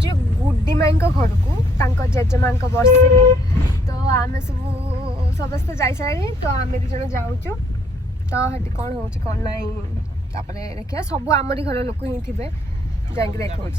जाऊँ गुड्डी माई घर को जेजेमा बर्षे तो आम सब समस्त जाई सारे तो आम दी जन जाऊँ तो हेटी कौन हो कौन ना देखिए सब आमरी घर लोक ही थे जाकि देखा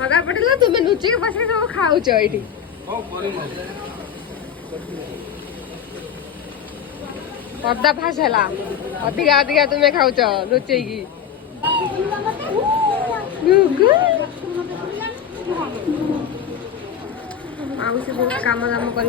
धरा पड़ेगा तुम्हें लुचिक बस सब खाऊच ये पर्दा फाश है अधिका अधिका तुम्हें खाऊच लुचेकी माउसी बहुत काम दाम कर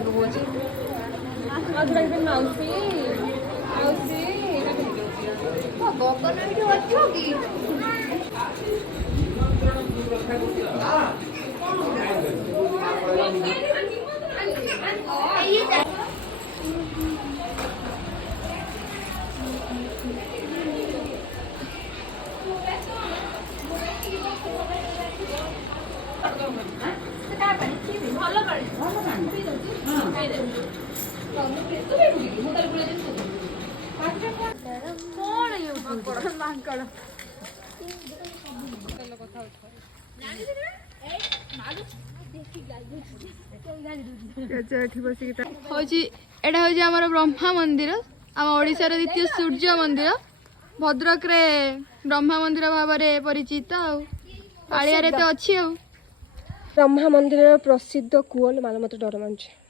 मौसी एटा हूँ आम ब्रह्मा मंदिर आम ओडिशार द्वितीय सूर्य मंदिर भद्रक रे ब्रह्मा मंदिर भाव में परिचित आलिया तो अच्छी ब्रह्मा मंदिर प्रसिद्ध कूल माल मत डर मानुचे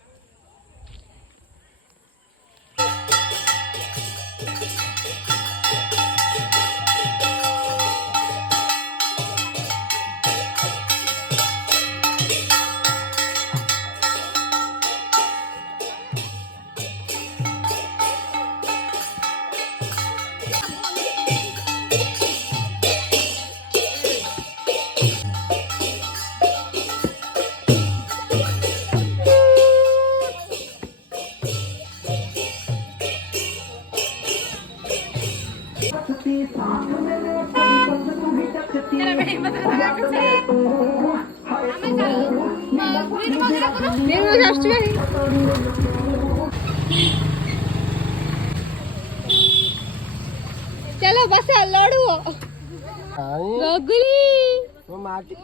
चलो बस लड़ू माटी